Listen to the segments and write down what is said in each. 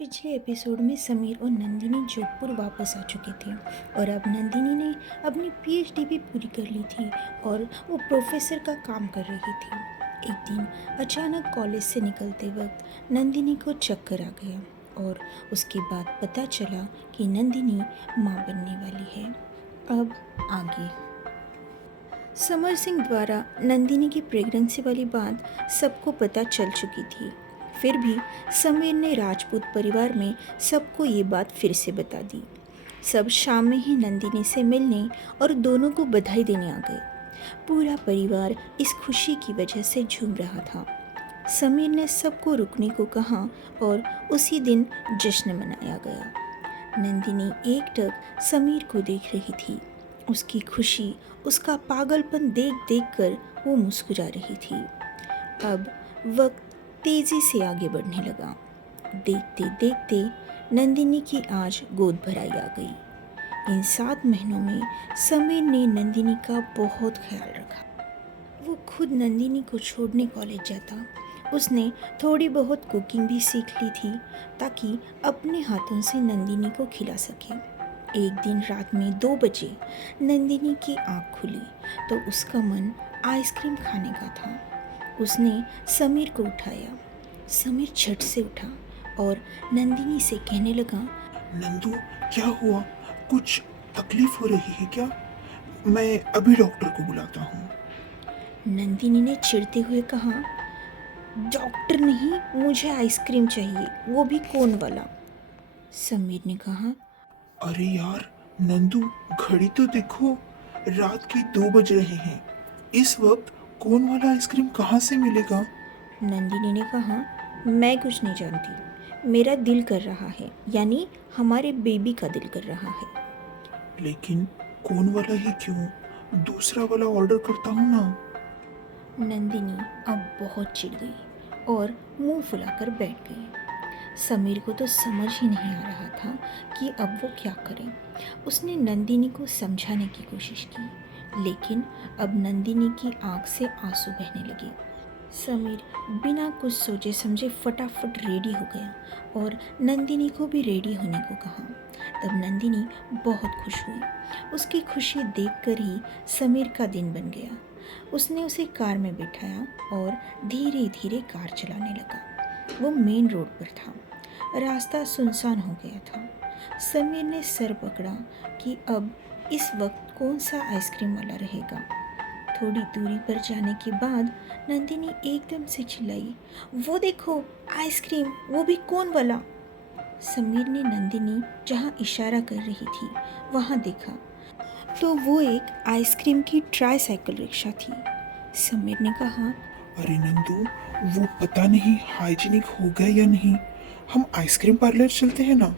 पिछले एपिसोड में समीर और नंदिनी जोधपुर वापस आ चुके थे और अब नंदिनी ने अपनी पीएचडी भी पूरी कर ली थी और वो प्रोफेसर का काम कर रही थी। एक दिन अचानक कॉलेज से निकलते वक्त नंदिनी को चक्कर आ गया और उसके बाद पता चला कि नंदिनी माँ बनने वाली है। अब आगे समर सिंह द्वारा नंदिनी की प्रेगनेंसी वाली बात सबको पता चल चुकी थी। फिर भी समीर ने राजपूत परिवार में सबको ये बात फिर से बता दी। सब शाम में ही नंदिनी से मिलने और दोनों को बधाई देने आ गए। पूरा परिवार इस खुशी की वजह से झूम रहा था। समीर ने सबको रुकने को कहा और उसी दिन जश्न मनाया गया। नंदिनी एकटक समीर को देख रही थी। उसकी खुशी, उसका पागलपन देख देख कर वो मुस्कुरा रही थी। अब वक्त तेजी से आगे बढ़ने लगा। देखते देखते नंदिनी की आज गोद भराई आ गई। इन 7 महीनों में समीर ने नंदिनी का बहुत ख्याल रखा। वो खुद नंदिनी को छोड़ने कॉलेज जाता। उसने थोड़ी बहुत कुकिंग भी सीख ली थी ताकि अपने हाथों से नंदिनी को खिला सके। एक दिन रात में 2 बजे नंदिनी की आँख खुली तो उसका मन आइसक्रीम खाने का था। उसने समीर को उठाया। समीर झट से उठा और नंदिनी से कहने लगा, नंदू, क्या हुआ? कुछ तकलीफ हो रही है क्या? मैं अभी डॉक्टर को बुलाता हूँ। नंदिनी ने चिढ़ते हुए कहा, डॉक्टर नहीं, मुझे आइसक्रीम चाहिए, वो भी कोन वाला। समीर ने कहा, अरे यार नंदू, घड़ी तो देखो, रात के 2 बज रहे हैं। इस वक्त कौन वाला आइसक्रीम कहाँ से मिलेगा? नंदिनी ने कहा, मैं कुछ नहीं जानती, मेरा दिल कर रहा है, यानी हमारे बेबी का दिल कर रहा है। लेकिन कौन वाला ही क्यों? दूसरा वाला ऑर्डर करता हूँ ना। नंदिनी अब बहुत चिढ़ गई और मुंह फुलाकर बैठ गई। समीर को तो समझ ही नहीं आ रहा था कि अब वो क्या करे। उसने नंदिनी को समझाने की कोशिश की, लेकिन अब नंदिनी की आंख से आंसू बहने लगे। समीर बिना कुछ सोचे समझे फटाफट रेडी हो गया और नंदिनी को भी रेडी होने को कहा। तब नंदिनी बहुत खुश हुई। उसकी खुशी देखकर ही समीर का दिन बन गया। उसने उसे कार में बिठाया और धीरे धीरे कार चलाने लगा। वो मेन रोड पर था। रास्ता सुनसान हो गया था। समीर ने सर पकड़ा कि अब इस वक्त कौन सा आइसक्रीम वाला रहेगा। थोड़ी दूरी पर जाने के बाद नंदिनी एकदम से चिल्लाई, वो देखो आइसक्रीम, वो भी कोन वाला। समीर ने नंदिनी जहाँ इशारा कर रही थी वहाँ देखा तो वो एक आइसक्रीम की ट्राईसाइकिल रिक्शा थी। समीर ने कहा, अरे नंदू, वो पता नहीं हाइजीनिक होगा या नहीं। हम आइसक्रीम पार्लर चलते हैं ना।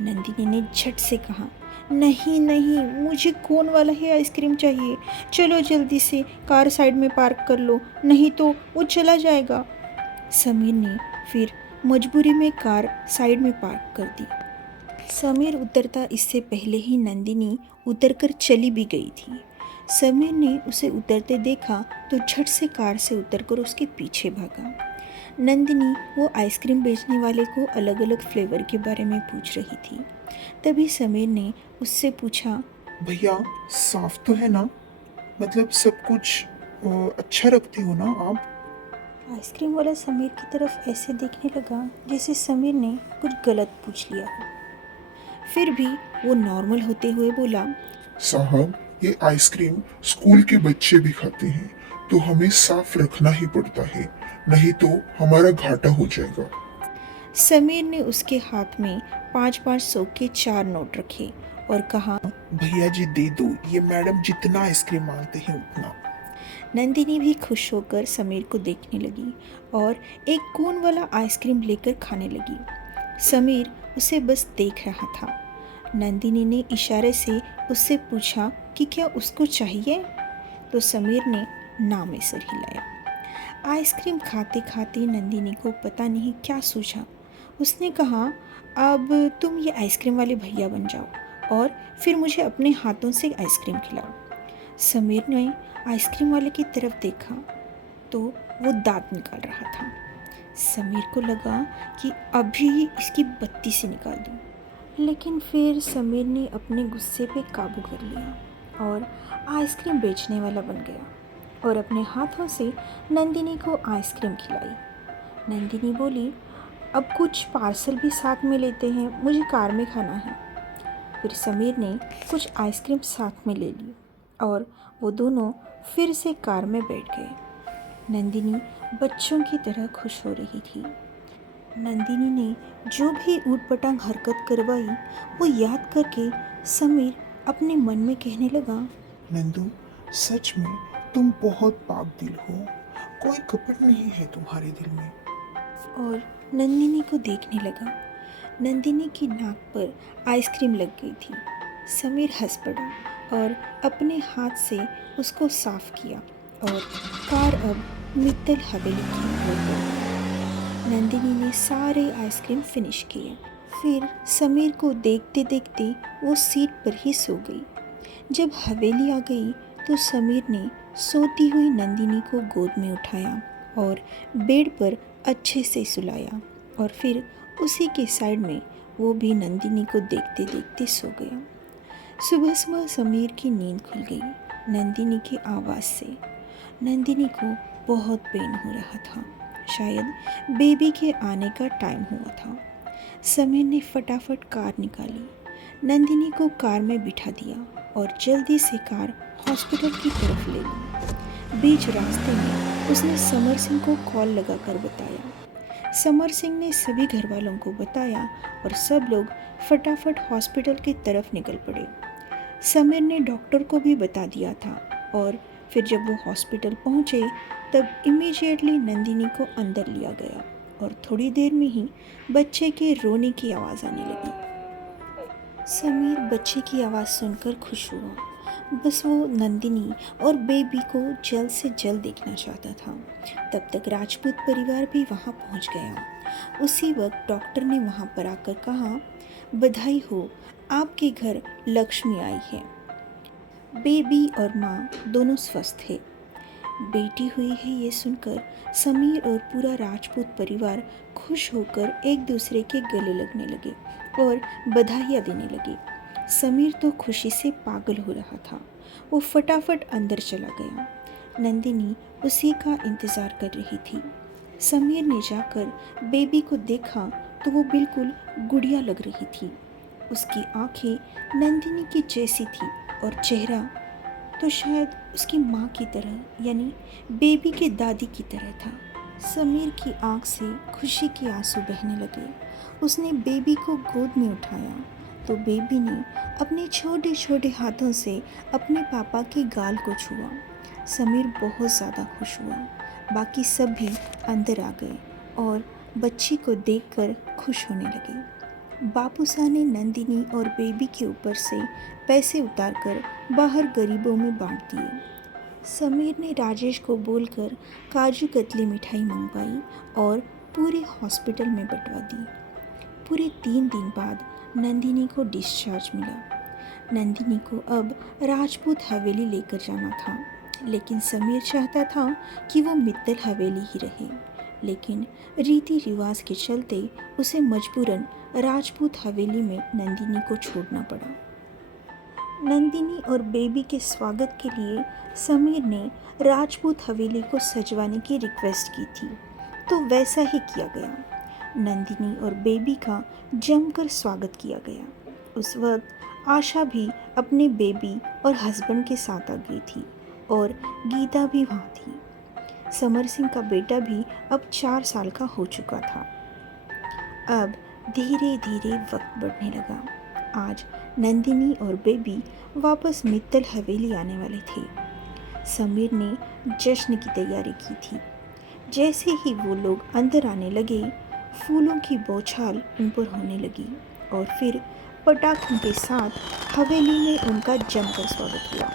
नंदिनी ने झट से कहा, नहीं नहीं, मुझे कोन वाला ही आइसक्रीम चाहिए। चलो जल्दी से कार साइड में पार्क कर लो, नहीं तो वो चला जाएगा। समीर ने फिर मजबूरी में कार साइड में पार्क कर दी। समीर उतरता इससे पहले ही नंदिनी उतरकर चली भी गई थी। समीर ने उसे उतरते देखा तो झट से कार से उतरकर उसके पीछे भागा। नंदिनी वो आइसक्रीम बेचने वाले को अलग अलग फ्लेवर के बारे में पूछ रही थी। तभी समीर ने उससे पूछा, भैया, साफ तो है ना? मतलब सब कुछ अच्छा रखते हो ना आप? आइसक्रीम वाला समीर की तरफ ऐसे देखने लगा जैसे समीर ने कुछ गलत पूछ लिया हो। फिर भी वो नॉर्मल होते हुए बोला, साहब, ये आइसक्रीम स्कूल के बच्चे भी खाते हैं, तो हमें साफ रखना ही पड़ता है, नहीं तो हमारा घाटा हो जाएगा। समीर ने उसके हाथ में 5-5 सौ के 4 नोट रखे और कहा, भैया जी दे दो, ये मैडम जितना आइसक्रीम मांगते हैं उतना। नंदिनी भी खुश होकर समीर को देखने लगी और एक कोन वाला आइसक्रीम लेकर खाने लगी। समीर उसे बस देख रहा था। नंदिनी ने इशारे से उससे पूछा कि क्या उसको चाहिए, तो समीर ने ना में सर हिलाया। आइसक्रीम खाते खाते नंदिनी को पता नहीं क्या सूझा। उसने कहा, अब तुम ये आइसक्रीम वाले भैया बन जाओ और फिर मुझे अपने हाथों से आइसक्रीम खिलाओ। समीर ने आइसक्रीम वाले की तरफ देखा तो वो दांत निकाल रहा था। समीर को लगा कि अभी ही इसकी बत्ती से निकाल दूँ, लेकिन फिर समीर ने अपने गुस्से पे काबू कर लिया और आइसक्रीम बेचने वाला बन गया और अपने हाथों से नंदिनी को आइसक्रीम खिलाई। नंदिनी बोली, अब कुछ पार्सल भी साथ में लेते हैं, मुझे कार में खाना है। फिर समीर ने कुछ आइसक्रीम साथ में ले ली और वो दोनों फिर से कार में बैठ गए। नंदिनी बच्चों की तरह खुश हो रही थी। नंदिनी ने जो भी ऊटपटांग हरकत करवाई वो याद करके समीर अपने मन में कहने लगा, नंदू, सच में तुम बहुत पाक दिल हो, कोई कपट नहीं है तुम्हारे दिल में। और नंदिनी को देखने लगा। नंदिनी की नाक पर आइसक्रीम लग गई थी। समीर हंस पड़ा और अपने हाथ से उसको साफ किया और कार अब मित्तल हवेली की ओर बढ़ी। नंदिनी ने सारे आइसक्रीम फिनिश किए। फिर समीर को देखते देखते वो सीट पर ही सो गई। जब हवेली आ गई तो समीर ने सोती हुई नंदिनी को गोद में उठाया और बेड पर अच्छे से सुलाया और फिर उसी के साइड में वो भी नंदिनी को देखते देखते सो गया। सुबह सुबह समीर की नींद खुल गई नंदिनी की आवाज़ से। नंदिनी को बहुत पेन हो रहा था, शायद बेबी के आने का टाइम हुआ था। समीर ने फटाफट कार निकाली, नंदिनी को कार में बिठा दिया और जल्दी से कार हॉस्पिटल की तरफ ले ली। बीच रास्ते में उसने समर सिंह को कॉल लगाकर बताया। समर सिंह ने सभी घर वालों को बताया और सब लोग फटाफट हॉस्पिटल की तरफ निकल पड़े। समीर ने डॉक्टर को भी बता दिया था और फिर जब वो हॉस्पिटल पहुंचे तब इमीडिएटली नंदिनी को अंदर लिया गया और थोड़ी देर में ही बच्चे के रोने की आवाज़ आने लगी। समीर बच्चे की आवाज़ सुनकर खुश हुआ। बस वो नंदिनी और बेबी को जल्द से जल्द देखना चाहता था। तब तक राजपूत परिवार भी वहाँ पहुँच गया। उसी वक्त डॉक्टर ने वहाँ पर आकर कहा, बधाई हो, आपके घर लक्ष्मी आई है। बेबी और माँ दोनों स्वस्थ है। बेटी हुई है ये सुनकर समीर और पूरा राजपूत परिवार खुश होकर एक दूसरे के गले लगने लगे और बधाइयाँ देने लगे। समीर तो खुशी से पागल हो रहा था। वो फटाफट अंदर चला गया। नंदिनी उसी का इंतज़ार कर रही थी। समीर ने जाकर बेबी को देखा तो वो बिल्कुल गुड़िया लग रही थी। उसकी आंखें नंदिनी की जैसी थी और चेहरा तो शायद उसकी माँ की तरह यानी बेबी के दादी की तरह था। समीर की आंख से खुशी के आंसू बहने लगे। उसने बेबी को गोद में उठाया तो बेबी ने अपने छोटे छोटे हाथों से अपने पापा के गाल को छुआ। समीर बहुत ज़्यादा खुश हुआ। बाकी सब भी अंदर आ गए और बच्ची को देखकर खुश होने लगे। बापूसा ने नंदिनी और बेबी के ऊपर से पैसे उतारकर बाहर गरीबों में बांट दिए। समीर ने राजेश को बोलकर काजू कतली मिठाई मंगवाई और पूरे हॉस्पिटल में बंटवा दी। पूरे 3 दिन बाद नंदिनी को डिस्चार्ज मिला। नंदिनी को अब राजपूत हवेली लेकर जाना था, लेकिन समीर चाहता था कि वो मित्तल हवेली ही रहे, लेकिन रीति रिवाज के चलते उसे मजबूरन राजपूत हवेली में नंदिनी को छोड़ना पड़ा। नंदिनी और बेबी के स्वागत के लिए समीर ने राजपूत हवेली को सजवाने की रिक्वेस्ट की थी, तो वैसा ही किया गया। नंदिनी और बेबी का जमकर स्वागत किया गया। उस वक्त आशा भी अपने बेबी और हस्बैंड के साथ आ गई थी और गीता भी वहाँ थी। समर सिंह का बेटा भी अब 4 साल का हो चुका था। अब धीरे धीरे वक्त बढ़ने लगा। आज नंदिनी और बेबी वापस मित्तल हवेली आने वाले थे। समीर ने जश्न की तैयारी की थी। जैसे ही वो लोग अंदर आने लगे, फूलों की बौछार उन पर होने लगी और फिर पटाखों के साथ हवेली में उनका जमकर स्वागत हुआ।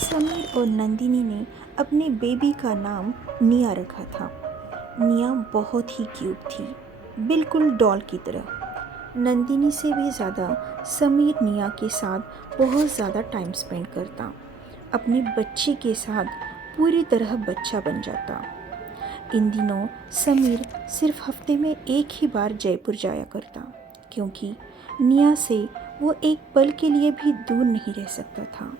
समीर और नंदिनी ने अपने बेबी का नाम निया रखा था। निया बहुत ही क्यूट थी, बिल्कुल डॉल की तरह। नंदिनी से भी ज़्यादा समीर निया के साथ बहुत ज़्यादा टाइम स्पेंड करता। अपने बच्चे के साथ पूरी तरह बच्चा बन जाता। इन दिनों समीर सिर्फ हफ्ते में एक ही बार जयपुर जाया करता, क्योंकि निया से वो एक पल के लिए भी दूर नहीं रह सकता था।